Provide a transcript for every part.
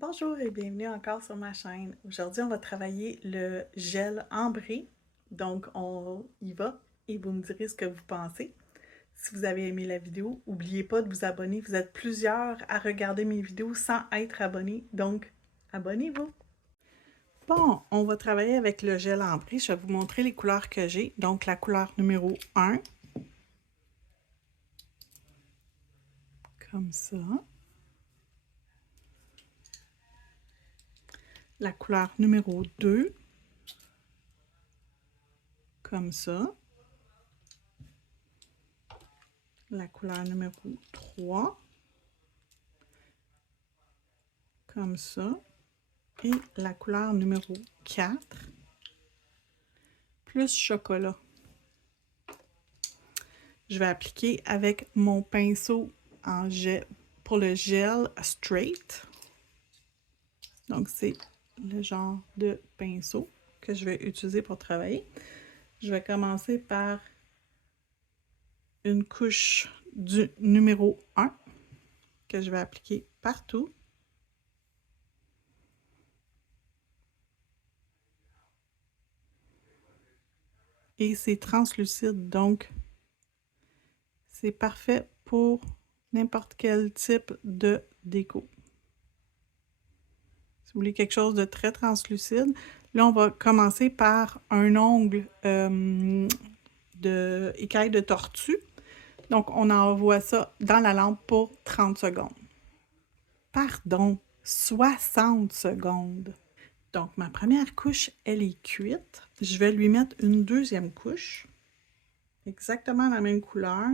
Bonjour et bienvenue encore sur ma chaîne. Aujourd'hui, on va travailler le gel ambré. Donc, on y va et vous me direz ce que vous pensez. Si vous avez aimé la vidéo, n'oubliez pas de vous abonner. Vous êtes plusieurs à regarder mes vidéos sans être abonnés, donc abonnez-vous. Bon, on va travailler avec le gel ambré. Je vais vous montrer les couleurs que j'ai. Donc, la couleur numéro 1, comme ça. La couleur numéro 2, comme ça. La couleur numéro 3, comme ça. Et la couleur numéro 4, plus chocolat. Je vais appliquer avec mon pinceau en gel pour le gel straight. Donc, c'est le genre de pinceau que je vais utiliser pour travailler. Je vais commencer par une couche du numéro 1 que je vais appliquer partout. Et c'est translucide, donc c'est parfait pour n'importe quel type de déco. Si vous voulez quelque chose de très translucide, là, on va commencer par un ongle de écaille de tortue. Donc, on envoie ça dans la lampe pour 30 secondes. Pardon, 60 secondes. Donc, ma première couche, elle est cuite. Je vais lui mettre une deuxième couche. Exactement la même couleur.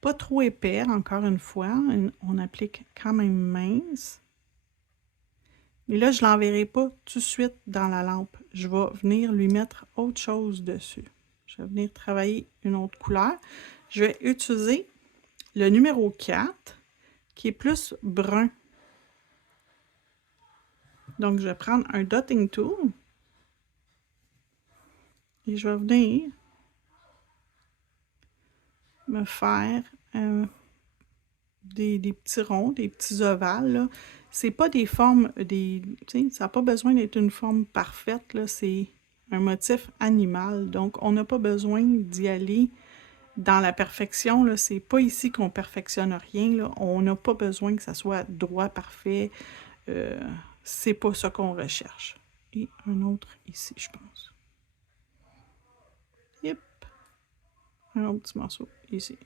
Pas trop épais, encore une fois. On applique quand même mince. Mais là, je ne l'enverrai pas tout de suite dans la lampe. Je vais venir lui mettre autre chose dessus. Je vais venir travailler une autre couleur. Je vais utiliser le numéro 4, qui est plus brun. Donc, je vais prendre un dotting tool. Et je vais venir me faire des petits ronds, des petits ovales. Ce n'est pas des formes, ça n'a pas besoin d'être une forme parfaite. C'est un motif animal. Donc, on n'a pas besoin d'y aller dans la perfection. C'est pas ici qu'on perfectionne rien. Là. On n'a pas besoin que ça soit droit, parfait. C'est pas ça qu'on recherche. Et un autre ici, je pense. Yep. Un autre petit morceau ici.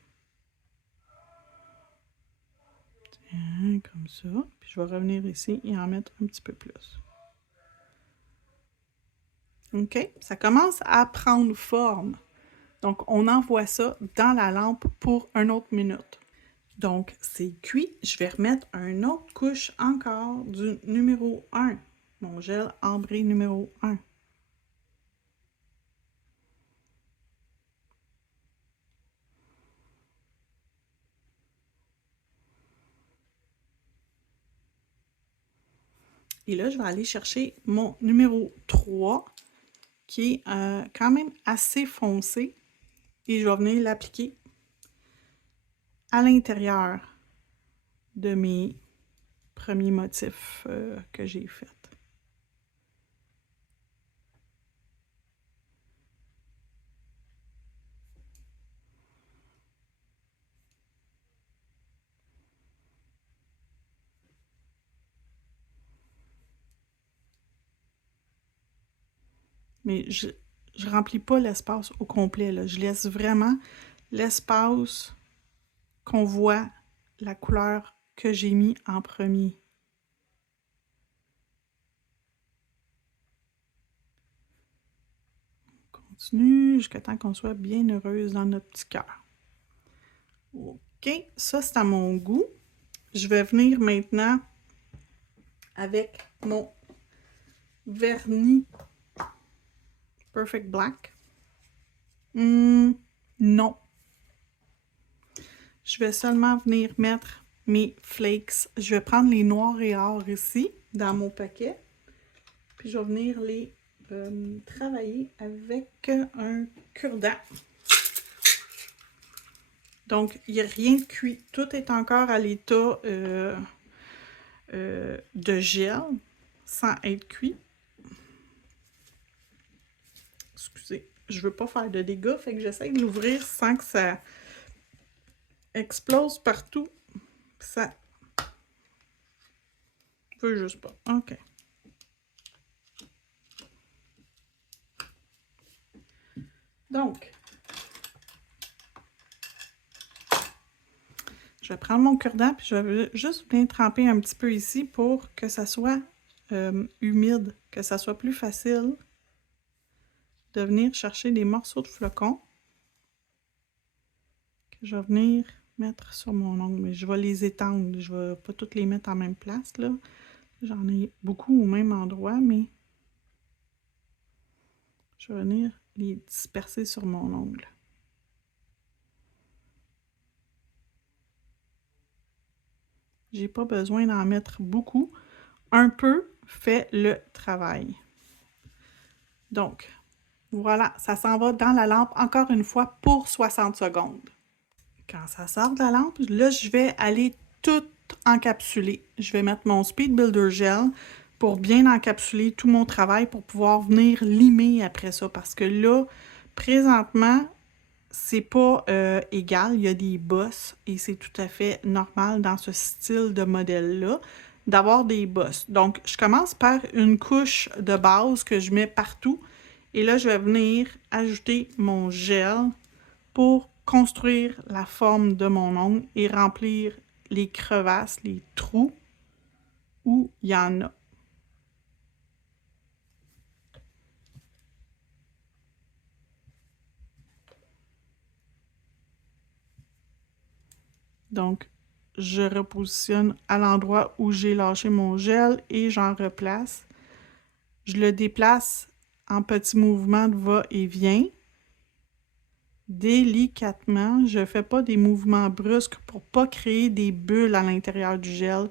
Comme ça. Puis je vais revenir ici et en mettre un petit peu plus. OK? Ça commence à prendre forme. Donc, on envoie ça dans la lampe pour une autre minute. Donc, c'est cuit. Je vais remettre une autre couche encore du numéro 1. Mon gel ambré numéro 1. Et là, je vais aller chercher mon numéro 3, qui est quand même assez foncé. Et je vais venir l'appliquer à l'intérieur de mes premiers motifs que j'ai faits. Mais je ne remplis pas l'espace au complet. Là. Je laisse vraiment l'espace qu'on voit la couleur que j'ai mis en premier. On continue jusqu'à temps qu'on soit bien heureuse dans notre petit cœur. OK, ça c'est à mon goût. Je vais venir maintenant avec mon vernis Perfect Black. Non. Je vais seulement venir mettre mes flakes. Je vais prendre les noirs et or ici, dans mon paquet. Puis je vais venir les travailler avec un cure-dent. Donc, il n'y a rien de cuit. Tout est encore à l'état de gel sans être cuit. Excusez, je veux pas faire de dégâts, fait que j'essaie de l'ouvrir sans que ça explose partout. Ça veut juste pas. OK. Donc, je vais prendre mon cure-dent puis je vais juste venir tremper un petit peu ici pour que ça soit humide, que ça soit plus facile de venir chercher des morceaux de flocons que je vais venir mettre sur mon ongle. Mais je vais les étendre, je vais pas toutes les mettre en même place, là. J'en ai beaucoup au même endroit, mais je vais venir les disperser sur mon ongle. J'ai pas besoin d'en mettre beaucoup. Un peu fait le travail. Donc, voilà, ça s'en va dans la lampe encore une fois pour 60 secondes. Quand ça sort de la lampe, là, je vais aller tout encapsuler. Je vais mettre mon Speed Builder Gel pour bien encapsuler tout mon travail pour pouvoir venir limer après ça. Parce que là, présentement, c'est pas égal. Il y a des bosses et c'est tout à fait normal dans ce style de modèle-là d'avoir des bosses. Donc, je commence par une couche de base que je mets partout. Et là, je vais venir ajouter mon gel pour construire la forme de mon ongle et remplir les crevasses, les trous où il y en a. Donc, je repositionne à l'endroit où j'ai lâché mon gel et j'en replace. Je le déplace en petits mouvements de va-et-vient. Délicatement, je ne fais pas des mouvements brusques pour ne pas créer des bulles à l'intérieur du gel.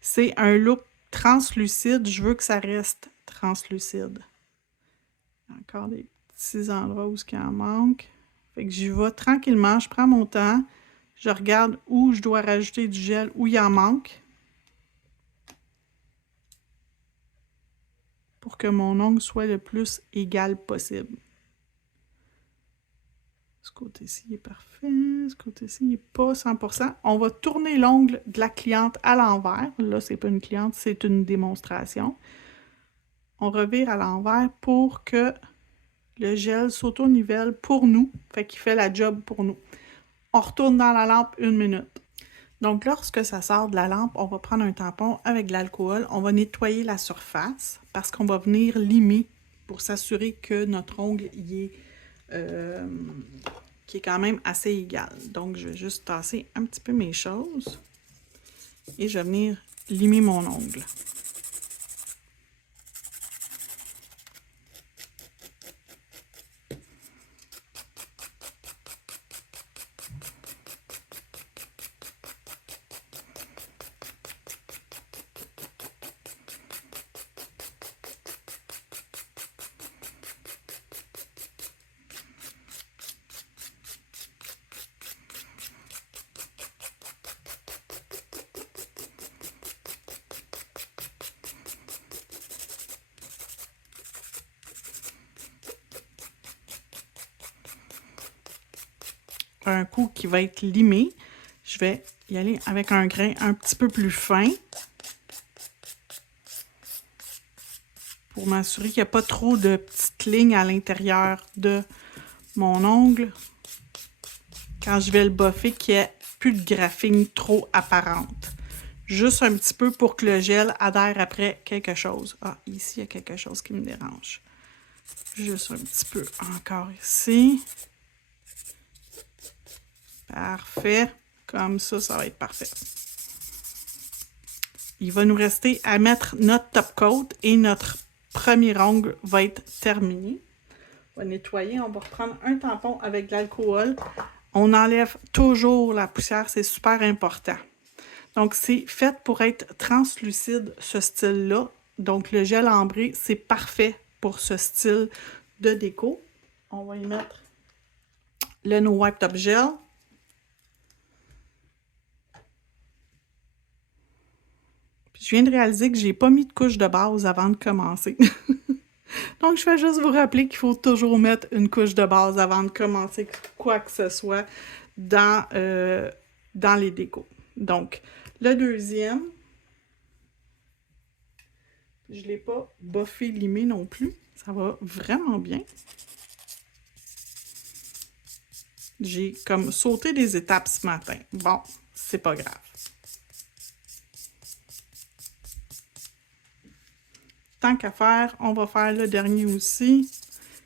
C'est un look translucide, je veux que ça reste translucide. Encore des petits endroits où il en manque. Fait que j'y vais tranquillement, je prends mon temps, je regarde où je dois rajouter du gel, où il en manque. Pour que mon ongle soit le plus égal possible. Ce côté-ci est parfait, ce côté-ci n'est pas 100%. On va tourner l'ongle de la cliente à l'envers. Là, c'est pas une cliente, c'est une démonstration. On revire à l'envers pour que le gel s'auto-nivelle pour nous, fait qu'il fait la job pour nous. On retourne dans la lampe 1 minute. Donc, lorsque ça sort de la lampe, on va prendre un tampon avec de l'alcool. On va nettoyer la surface parce qu'on va venir limer pour s'assurer que notre ongle y est, qui est quand même assez égal. Donc, je vais juste tasser un petit peu mes choses et je vais venir limer mon ongle. Un coup qui va être limé, je vais y aller avec un grain un petit peu plus fin pour m'assurer qu'il n'y a pas trop de petites lignes à l'intérieur de mon ongle quand je vais le boffer, qu'il n'y ait plus de graphine trop apparente. Juste un petit peu pour que le gel adhère après quelque chose. Ah, ici, il y a quelque chose qui me dérange. Juste un petit peu encore ici. Parfait. Comme ça, ça va être parfait. Il va nous rester à mettre notre top coat et notre premier ongle va être terminé. On va nettoyer. On va reprendre un tampon avec de l'alcool. On enlève toujours la poussière. C'est super important. Donc, c'est fait pour être translucide, ce style-là. Donc, le gel ambré, c'est parfait pour ce style de déco. On va y mettre le No Wipe Top Gel. Puis Puis je viens de réaliser que j'ai pas mis de couche de base avant de commencer. Donc, je vais juste vous rappeler qu'il faut toujours mettre une couche de base avant de commencer quoi que ce soit dans les décos. Donc, le deuxième, je ne l'ai pas boffé limé non plus. Ça va vraiment bien. J'ai comme sauté des étapes ce matin. Bon, c'est pas grave. Tant qu'à faire, on va faire le dernier aussi.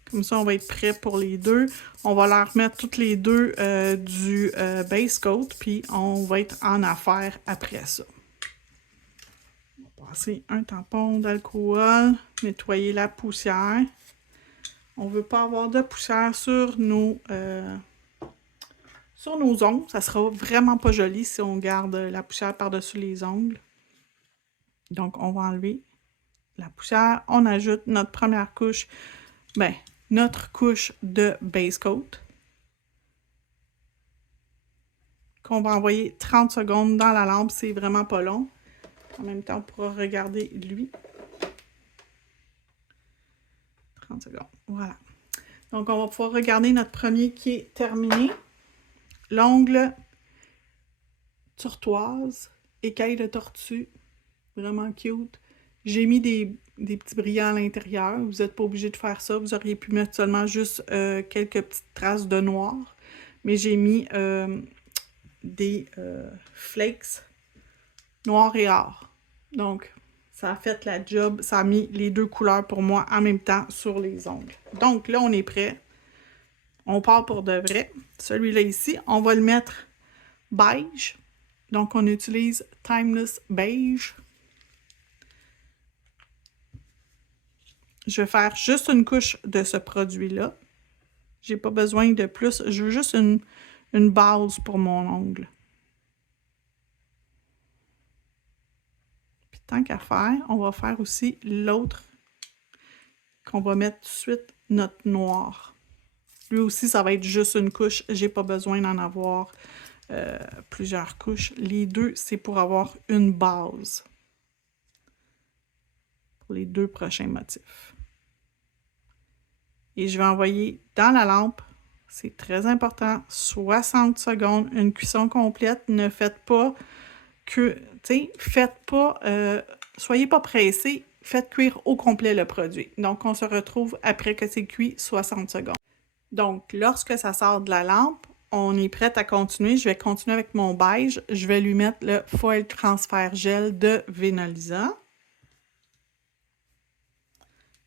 Comme ça, on va être prêt pour les deux. On va leur mettre toutes les deux du base coat, puis on va être en affaire après ça. On va passer un tampon d'alcool, nettoyer la poussière. On ne veut pas avoir de poussière sur nos ongles. Ça sera vraiment pas joli si on garde la poussière par-dessus les ongles. Donc, on va enlever la poussière. On ajoute notre première couche, notre couche de base coat qu'on va envoyer 30 secondes dans la lampe. C'est vraiment pas long. En même temps, on pourra regarder lui. 30 secondes. Voilà. Donc, on va pouvoir regarder notre premier qui est terminé. L'ongle turquoise, écaille de tortue. Vraiment cute. J'ai mis des petits brillants à l'intérieur. Vous n'êtes pas obligé de faire ça. Vous auriez pu mettre seulement juste quelques petites traces de noir. Mais j'ai mis des flakes noir et or. Donc, ça a fait la job. Ça a mis les deux couleurs pour moi en même temps sur les ongles. Donc, là, on est prêt. On part pour de vrai. Celui-là ici, on va le mettre beige. Donc, on utilise Timeless Beige. Je vais faire juste une couche de ce produit-là. J'ai pas besoin de plus. Je veux juste une base pour mon ongle. Puis tant qu'à faire, on va faire aussi l'autre qu'on va mettre tout de suite, notre noir. Lui aussi, ça va être juste une couche. J'ai pas besoin d'en avoir plusieurs couches. Les deux, c'est pour avoir une base pour les deux prochains motifs. Et je vais envoyer dans la lampe, c'est très important, 60 secondes, une cuisson complète. Ne faites pas que, soyez pas pressés, faites cuire au complet le produit. Donc, on se retrouve après que c'est cuit 60 secondes. Donc, lorsque ça sort de la lampe, on est prêt à continuer. Je vais continuer avec mon beige. Je vais lui mettre le foil transfert gel de Vénolisa.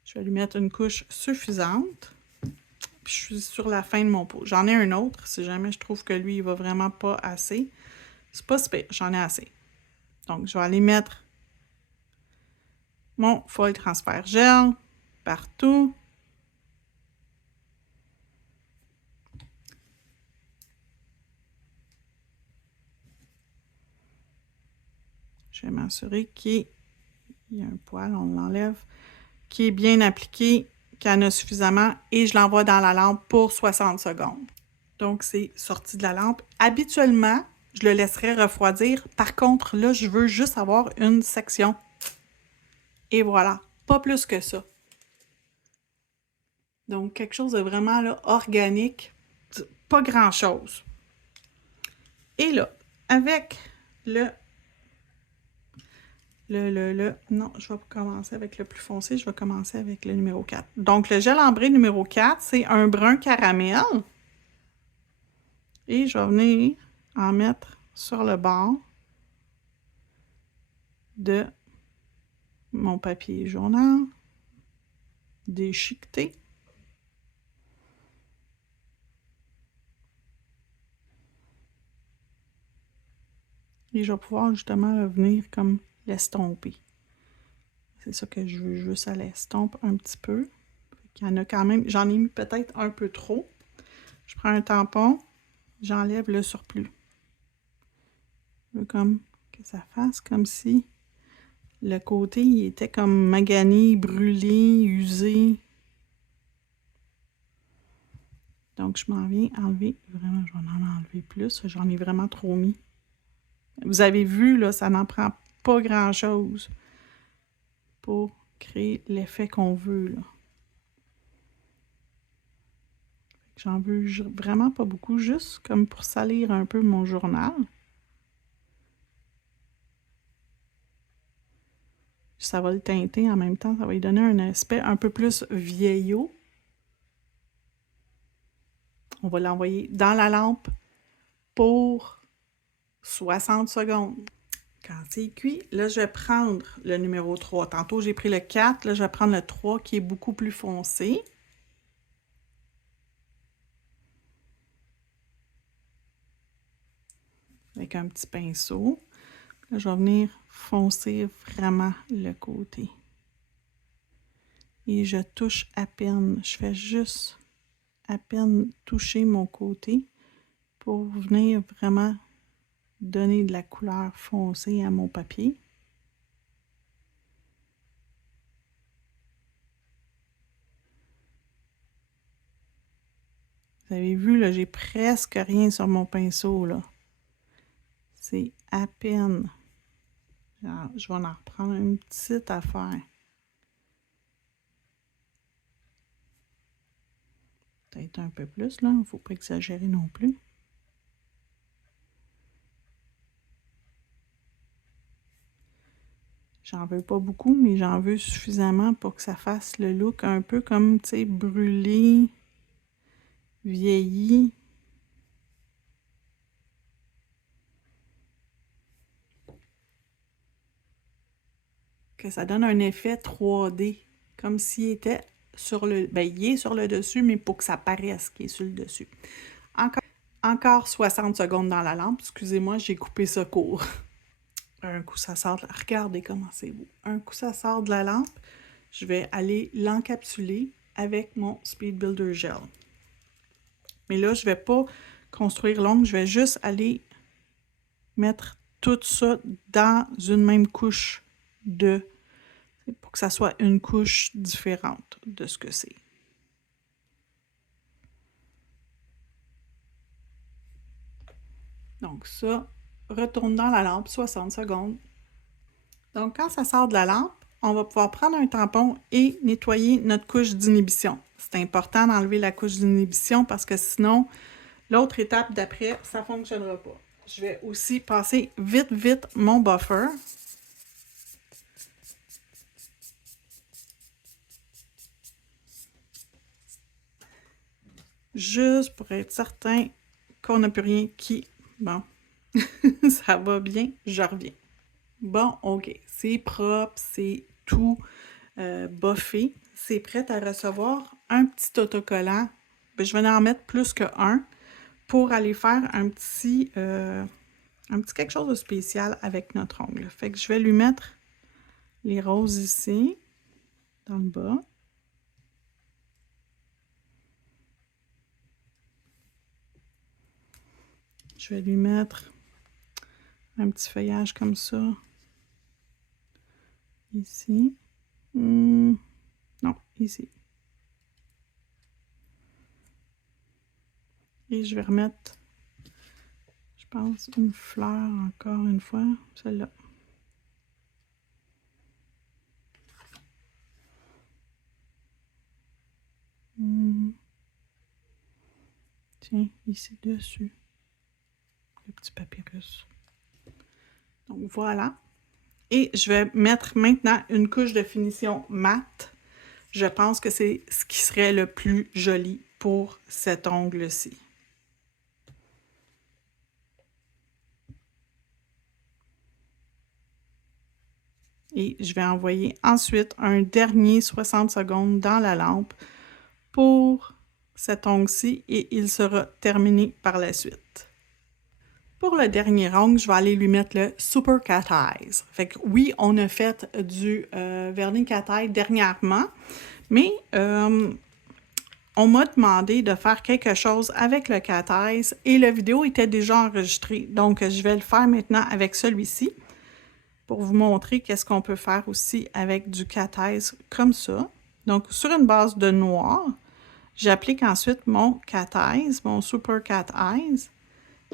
Je vais lui mettre une couche suffisante. Puis je suis sur la fin de mon pot. J'en ai un autre, si jamais je trouve que lui, il va vraiment pas assez. C'est pas super, j'en ai assez. Donc, je vais aller mettre mon foil transfert gel partout. Je vais m'assurer qu'il y a un poil, on l'enlève, qui est bien appliqué, qu'il y en a suffisamment, et je l'envoie dans la lampe pour 60 secondes. Donc, c'est sorti de la lampe. Habituellement, je le laisserai refroidir. Par contre, là, je veux juste avoir une section. Et voilà, pas plus que ça. Donc, quelque chose de vraiment là, organique, pas grand-chose. Et là, avec non, je vais commencer avec le plus foncé, je vais commencer avec le numéro 4. Donc, le gel ambré numéro 4, c'est un brun caramel. Et je vais venir en mettre sur le bord de mon papier journal déchiqueté. Et je vais pouvoir justement venir comme l'estomper. C'est ça que je veux, juste ça l'estompe un petit peu. Il y en a quand même, j'en ai mis peut-être un peu trop. Je prends un tampon, j'enlève le surplus. Je veux comme que ça fasse comme si le côté il était comme magané, brûlé, usé. Donc je m'en viens enlever, vraiment je vais en enlever plus, j'en ai vraiment trop mis. Vous avez vu, là, ça n'en prend pas grand-chose pour créer l'effet qu'on veut, là. J'en veux vraiment pas beaucoup, juste comme pour salir un peu mon journal. Ça va le teinter en même temps, ça va lui donner un aspect un peu plus vieillot. On va l'envoyer dans la lampe pour 60 secondes. Quand c'est cuit, là, je vais prendre le numéro 3. Tantôt, j'ai pris le 4. Là, je vais prendre le 3 qui est beaucoup plus foncé. Avec un petit pinceau. Là, je vais venir foncer vraiment le côté. Et je touche à peine. Je fais juste à peine toucher mon côté pour venir vraiment donner de la couleur foncée à mon papier. Vous avez vu, là, j'ai presque rien sur mon pinceau, là. C'est à peine. Alors, je vais en reprendre une petite affaire. Peut-être un peu plus, là. Il ne faut pas exagérer non plus. J'en veux pas beaucoup, mais j'en veux suffisamment pour que ça fasse le look un peu comme, tu sais, brûlé, vieilli. Que ça donne un effet 3D, comme s'il était sur le... Ben, il est sur le dessus, mais pour que ça paraisse qu'il est sur le dessus. Encore 60 secondes dans la lampe. Excusez-moi, j'ai coupé ça court. Un coup, ça sort de la... Regardez comment c'est beau. Un coup, ça sort de la lampe. Je vais aller l'encapsuler avec mon Speed Builder Gel. Mais là, je ne vais pas construire l'ongle. Je vais juste aller mettre tout ça dans une même couche de... pour que ça soit une couche différente de ce que c'est. Donc ça, retourne dans la lampe 60 secondes. Donc quand ça sort de la lampe, on va pouvoir prendre un tampon et nettoyer notre couche d'inhibition. C'est important d'enlever la couche d'inhibition parce que sinon, l'autre étape d'après, ça ne fonctionnera pas. Je vais aussi passer vite mon buffer. Juste pour être certain qu'on n'a plus rien qui... Bon, ça va bien, je reviens. Bon, OK, c'est propre, c'est tout buffé. C'est prêt à recevoir un petit autocollant. Ben, je vais en mettre plus qu'un pour aller faire un petit quelque chose de spécial avec notre ongle. Fait que je vais lui mettre les roses ici, dans le bas. Je vais lui mettre un petit feuillage comme ça. Ici. Non, ici. Et je vais remettre, je pense, une fleur encore une fois, celle-là. Tiens, ici dessus. Le petit papyrus. Donc voilà. Et je vais mettre maintenant une couche de finition mat. Je pense que c'est ce qui serait le plus joli pour cet ongle-ci. Et je vais envoyer ensuite un dernier 60 secondes dans la lampe pour cet ongle-ci et il sera terminé par la suite. Pour le dernier ongle, je vais aller lui mettre le Super Cat Eyes. Fait que oui, on a fait du vernis cat eye dernièrement, mais on m'a demandé de faire quelque chose avec le Cat Eyes et la vidéo était déjà enregistrée. Donc, je vais le faire maintenant avec celui-ci pour vous montrer qu'est-ce qu'on peut faire aussi avec du Cat Eyes comme ça. Donc, sur une base de noir, j'applique ensuite mon Cat Eyes, mon Super Cat Eyes.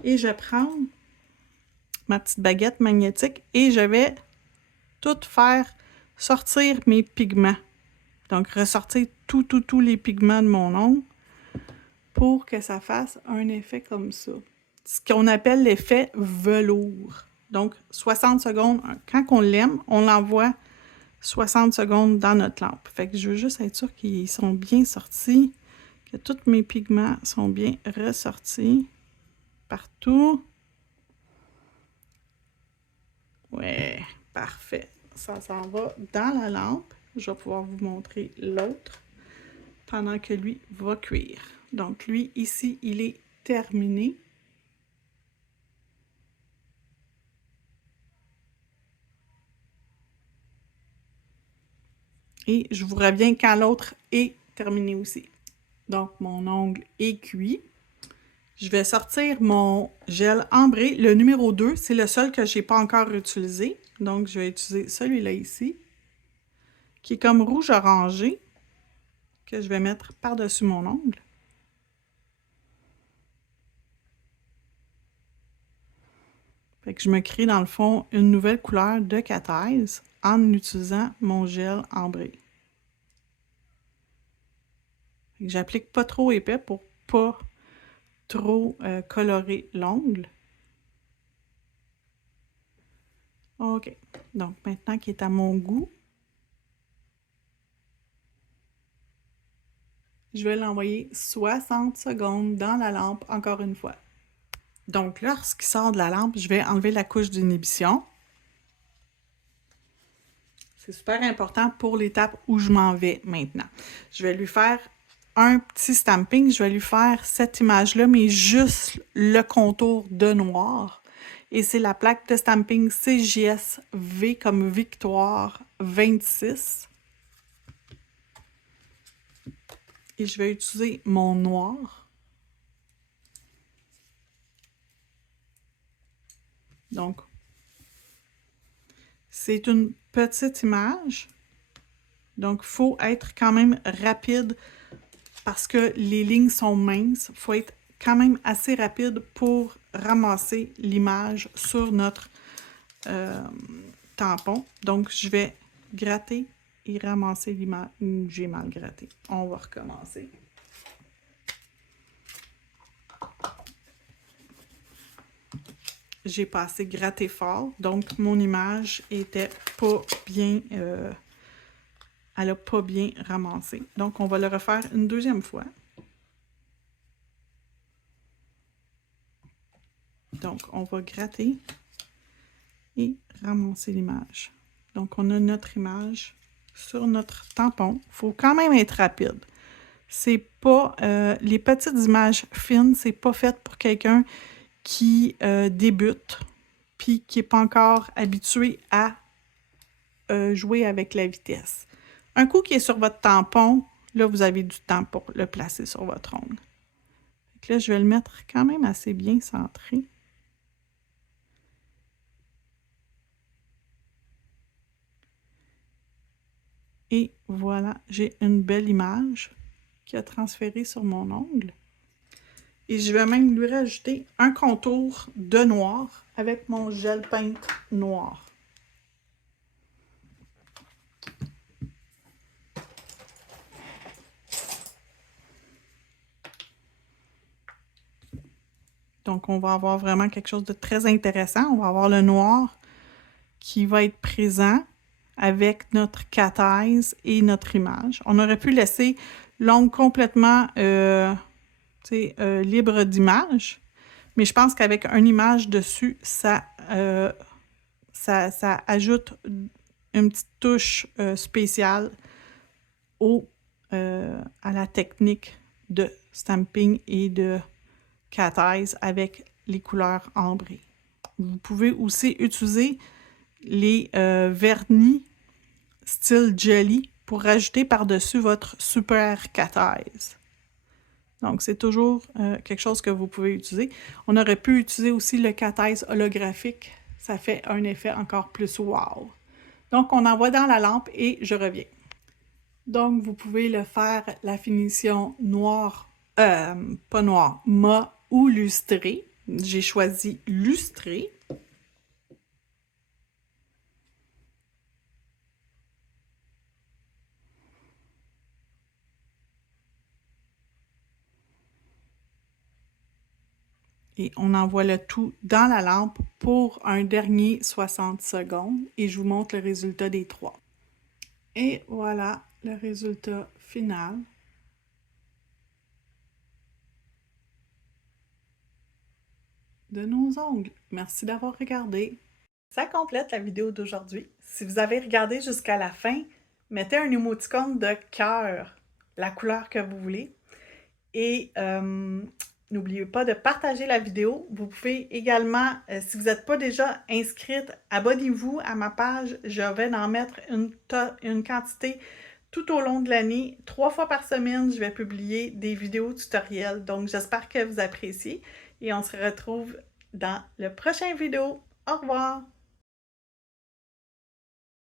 Et je prends ma petite baguette magnétique et je vais tout faire sortir mes pigments. Donc, ressortir tous les pigments de mon ongle pour que ça fasse un effet comme ça. Ce qu'on appelle l'effet velours. Donc, 60 secondes, quand on l'aime, on l'envoie 60 secondes dans notre lampe. Fait que je veux juste être sûre qu'ils sont bien sortis, que tous mes pigments sont bien ressortis partout. Ouais, parfait. Ça s'en va dans la lampe. Je vais pouvoir vous montrer l'autre pendant que lui va cuire. Donc, lui, ici, il est terminé. Et je vous reviens quand l'autre est terminé aussi. Donc, mon ongle est cuit. Je vais sortir mon gel ambré. Le numéro 2, c'est le seul que je n'ai pas encore utilisé. Donc, je vais utiliser celui-là ici, qui est comme rouge orangé, que je vais mettre par-dessus mon ongle. Fait que je me crée, dans le fond, une nouvelle couleur de cat eyes en utilisant mon gel ambré. J'applique pas trop épais pour pas trop colorer l'ongle. OK. Donc, maintenant qu'il est à mon goût, je vais l'envoyer 60 secondes dans la lampe, encore une fois. Donc, lorsqu'il sort de la lampe, je vais enlever la couche d'inhibition. C'est super important pour l'étape où je m'en vais maintenant. Je vais lui faire un petit stamping. Je vais lui faire cette image-là, mais juste le contour de noir. Et c'est la plaque de stamping CJS V comme Victoire 26. Et je vais utiliser mon noir. Donc, c'est une petite image. Donc, il faut être quand même rapide parce que les lignes sont minces. Il faut être quand même assez rapide pour ramasser l'image sur notre tampon. Donc, je vais gratter et ramasser l'image. J'ai mal gratté. On va recommencer. J'ai pas assez gratté fort, donc mon image était pas bien... elle n'a pas bien ramassé. Donc, on va le refaire une deuxième fois. Donc, on va gratter et ramasser l'image. Donc, on a notre image sur notre tampon. Il faut quand même être rapide. C'est pas... les petites images fines, c'est pas fait pour quelqu'un qui débute puis qui n'est pas encore habitué à jouer avec la vitesse. Un coup qui est sur votre tampon, là, vous avez du temps pour le placer sur votre ongle. Donc là, je vais le mettre quand même assez bien centré. Et voilà, j'ai une belle image qui a transféré sur mon ongle. Et je vais même lui rajouter un contour de noir avec mon gel peint noir. Donc, on va avoir vraiment quelque chose de très intéressant. On va avoir le noir qui va être présent avec notre cat eyes et notre image. On aurait pu laisser l'ongle complètement libre d'image, mais je pense qu'avec une image dessus, ça ajoute une petite touche spéciale à la technique de stamping et de cat eyes avec les couleurs ambrées. Vous pouvez aussi utiliser les vernis style jelly pour rajouter par-dessus votre super cat eyes. Donc, c'est toujours quelque chose que vous pouvez utiliser. On aurait pu utiliser aussi le cat eyes holographique. Ça fait un effet encore plus wow. Donc, on envoie dans la lampe et je reviens. Donc, vous pouvez le faire la finition noir, pas noir, mat ou lustré. J'ai choisi lustré. Et on envoie le tout dans la lampe pour un dernier 60 secondes et je vous montre le résultat des trois. Et voilà le résultat final. De nos ongles. Merci d'avoir regardé. Ça complète la vidéo d'aujourd'hui. Si vous avez regardé jusqu'à la fin, mettez un émoticône de cœur, la couleur que vous voulez. Et n'oubliez pas de partager la vidéo. Vous pouvez également, si vous n'êtes pas déjà inscrite, abonnez-vous à ma page. Je vais en mettre une quantité tout au long de l'année. 3 fois par semaine, je vais publier des vidéos tutoriels. Donc, j'espère que vous appréciez et on se retrouve dans le prochain vidéo. Au revoir!